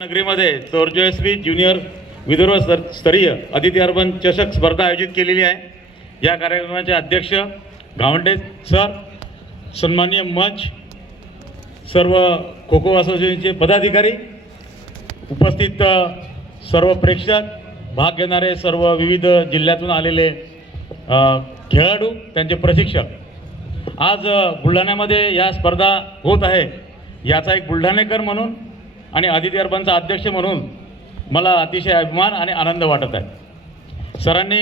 नगरीमध्ये चौरचोवीसवी junior Vidarbha स्तर- स्तरीय अतिथी अर्बन चषक स्पर्धा आयोजित केलेली आहे. या कार्यक्रमाचे अध्यक्ष गावंडे सर सन्माननीय मंच सर्व खो खो असोसिएशनचे पदाधिकारी उपस्थित सर्व प्रेक्षक भाग घेणारे सर्व विविध जिल्ह्यातून आलेले खेळाडू त्यांचे प्रशिक्षक. आज बुलढाण्यामध्ये या स्पर्धा होत आहे. याचा एक बुलढाणेकर म्हणून आणि आदित्य अर्बनचा अध्यक्ष म्हणून मला अतिशय अभिमान आणि आनंद वाटत आहे. सरांनी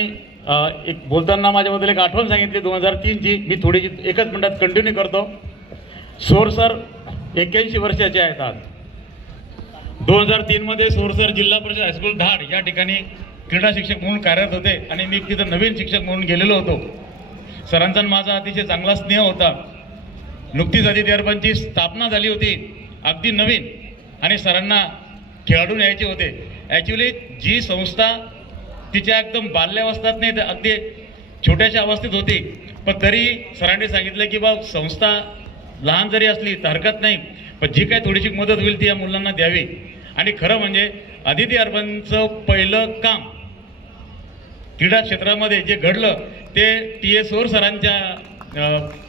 एक बोलताना माझ्याबद्दल एक आठवण सांगितली. दोन हजार तीनची मी थोडीशी एकच मिनटात कंटिन्यू करतो. सोर सर एक्क्याऐंशी वर्षाचे आहेत आज. दोन हजार तीनमध्ये सोरसर जिल्हा परिषद हायस्कूल धाड या ठिकाणी क्रीडा शिक्षक म्हणून कार्यरत होते आणि मी तिथं नवीन शिक्षक म्हणून गेलेलो होतो. सरांचा माझा अतिशय चांगला स्नेह होता. नुकतीच आदित्य अर्बनची स्थापना झाली होती. अगदी नवीन. आणि सरांना खेळाडून यायचे होते. ॲक्च्युली जी संस्था तिच्या एकदम बाल्यावस्थात नाही तर अगदी छोट्याशा अवस्थेत होती. पण तरी सरांनी सांगितलं की बा संस्था लहान जरी असली तर हरकत नाही. पण जी काही थोडीशी मदत होईल ती या मुलांना द्यावी. आणि खरं म्हणजे अदिती अर्बनचं पहिलं काम क्रीडा क्षेत्रामध्ये जे घडलं ते टी एस ओर सरांच्या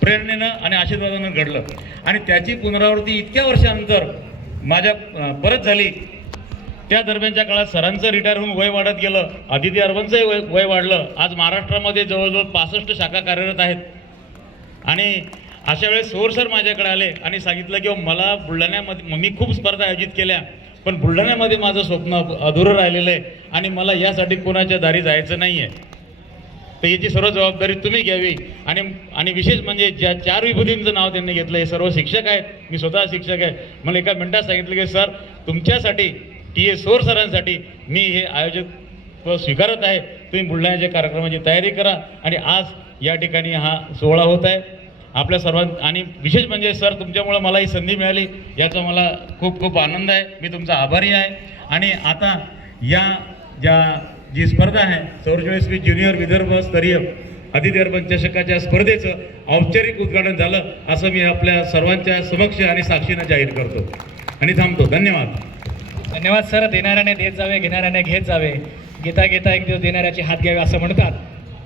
प्रेरणेनं आणि आशीर्वादानं घडलं. आणि त्याची पुनरावृत्ती इतक्या वर्षानंतर माझ्या परत झाली. त्या दरम्यानच्या काळात सरांचं रिटायर होऊन वय वाढत गेलं. आदिती अर्बनचंही वय वय वाढलं. आज महाराष्ट्रामध्ये जवळजवळ पासष्ट शाखा कार्यरत आहेत. आणि अशा वेळेस सोर सर माझ्याकडे आले आणि सांगितलं की मला बुलढाण्यामध्ये मी खूप स्पर्धा आयोजित केल्या पण बुलढाण्यामध्ये माझं स्वप्न अधुरं राहिलेलं आहे आणि मला यासाठी कोणाच्या दारी जायचं नाही आहे तर याची सर्व जबाबदारी तुम्ही घ्यावी. आणि आणि विशेष म्हणजे ज्या चार विभूतींचं नाव त्यांनी घेतलं हे सर्व शिक्षक आहेत. मी स्वतः शिक्षक आहे. मला एका मिनटात सांगितलं की सर तुमच्यासाठी टी ए सोर सरांसाठी मी हे आयोजक स्वीकारत आहे. तुम्ही बुलढाण्याच्या कार्यक्रमाची तयारी करा. आणि आज या ठिकाणी हा सोहळा होत आहे. आपल्या सर्वां आणि विशेष म्हणजे सर तुमच्यामुळं मला ही संधी मिळाली. याचा मला खूप खूप आनंद आहे. मी तुमचा आभारी आहे. आणि आता या ज्या जी स्पर्धा आहे चौवेचाळीसवी ज्युनियर विदर्भ स्तरीय आदित्य अर्बन चषकाच्या स्पर्धेचं औपचारिक उद्घाटन झालं असं मी आपल्या सर्वांच्या समक्ष आणि साक्षीनं जाहीर करतो. आणि थांबतो. धन्यवाद. धन्यवाद सर. देणाऱ्याने देत जावे घेणाऱ्याने घेत जावे. घेता घेता एक दिवस देणाऱ्याचे हात घ्यावे असं म्हणतात.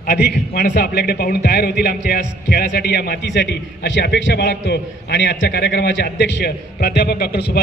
अधिक माणसं आपल्याकडे पाहून तयार होतील आमच्या या खेळासाठी या मातीसाठी अशी अपेक्षा बाळगतो. आणि आजच्या कार्यक्रमाचे अध्यक्ष प्राध्यापक डॉक्टर सुभाष